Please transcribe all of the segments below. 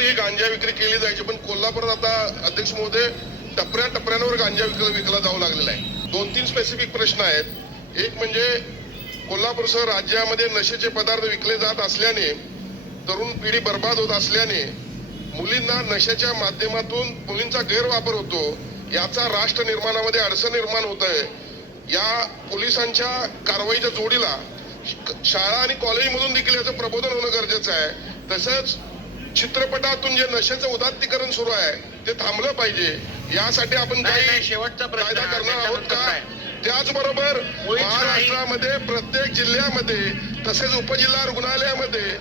शहरामध्ये ही गांजा विक्री केली जायची, पण कोल्हापुरात आता अध्यक्ष महोदय टप्प्याटप्प्यावर गांजा विकला जाऊ लागलेला आहे. 2-3 स्पेसिफिक प्रश्न आहेत. एक म्हणजे कोल्हापूरसह राज्यामध्ये नशेचे पदार्थ विकले जात असल्याने तरुण पिढी बर्बाद होत असल्याने मुलींना नशेच्या माध्यमातून मुलींचा गैरवापर होतो, याचा राष्ट्र निर्माणामध्ये अडचण निर्माण होत आहे. या पोलिसांच्या कारवाईच्या जोडीला शाळा आणि कॉलेजमधून देखील याचं प्रबोधन होणं गरजेचं आहे. तसंच चित्रपटातून जे नशेचं उदात्तीकरण सुरू आहे ते थांबलं पाहिजे. यासाठी आपण काही शेवटचा कायदा करणार आहोत का? त्याचबरोबर महाराष्ट्रामध्ये प्रत्येक जिल्ह्यामध्ये तसेच उपजिल्हा रुग्णालयामध्ये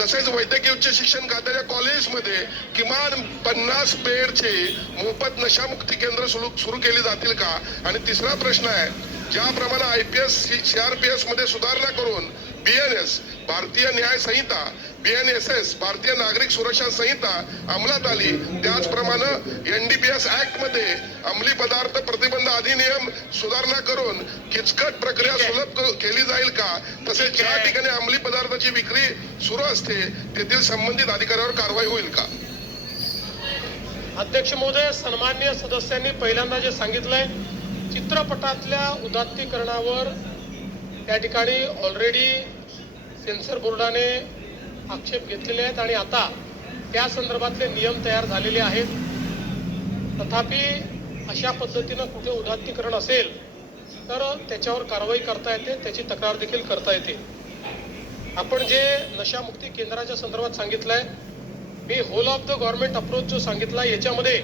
तसेच वैद्यकीय उच्च शिक्षण खात्याच्या कॉलेजमध्ये किमान 50 बेडचे मोफत नशामुक्ती केंद्र सुरू केली जातील का? आणि तिसरा प्रश्न आहे, ज्याप्रमाणे IPS CRPS मध्ये सुधारणा करून BNS भारतीय न्याय संहिता, BNSS भारतीय नागरिक सुरक्षा संहिता अंमलात आली, त्याचप्रमाणे NDPS ऍक्ट मध्ये अंमली पदार्थ प्रतिबंध अधिनियम सुधारणा करून किचकट प्रक्रिया सुलभ केली जाईल का? तसेच ज्या ठिकाणी अंमली पदार्थाची विक्री सुरू असते तेथील संबंधित अधिकाऱ्यावर कारवाई होईल का? अध्यक्ष महोदय, सन्माननीय सदस्यांनी पहिल्यांदा जे सांगितलंय, चित्रपटातल्या उदात्तीकरणावर त्या ठिकाणी ऑलरेडी सेन्सर बोर्डाने आक्षेप घेतलेले आहेत आणि आता त्या संदर्भातले नियम तयार झालेले आहेत. तथापि अशा पद्धतीनं कुठे उदात्तीकरण असेल तर त्याच्यावर कारवाई करता येते, त्याची तक्रार देखील करता येते. आपण जे नशामुक्ती केंद्राच्या संदर्भात सांगितलंय, मी whole of the government approach जो सांगितला, याच्यामध्ये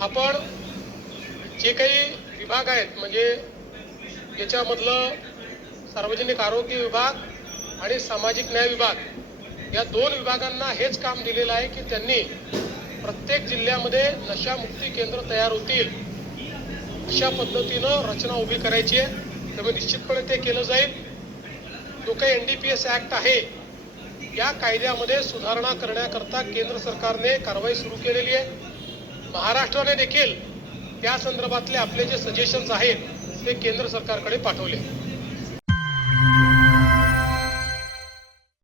आपण जे काही विभाग आहेत म्हणजे याच्यामधलं सार्वजनिक आरोग्य विभाग आणि सामाजिक न्याय विभाग, या 2 विभागांना हेच काम दिलेलं आहे की त्यांनी प्रत्येक जिल्ह्यामध्ये नशामुक्ती केंद्र तयार होतील अशा पद्धतीनं रचना उभी करायची आहे. त्यामुळे निश्चितपणे ते केलं जाईल. जो काही NDPS ऍक्ट आहे या कायद्यामध्ये सुधारणा करण्याकरता केंद्र सरकारने कारवाई सुरू केलेली आहे. महाराष्ट्राने देखील त्या संदर्भातले आपले जे सजेशन्स आहेत ते केंद्र सरकारकडे पाठवले.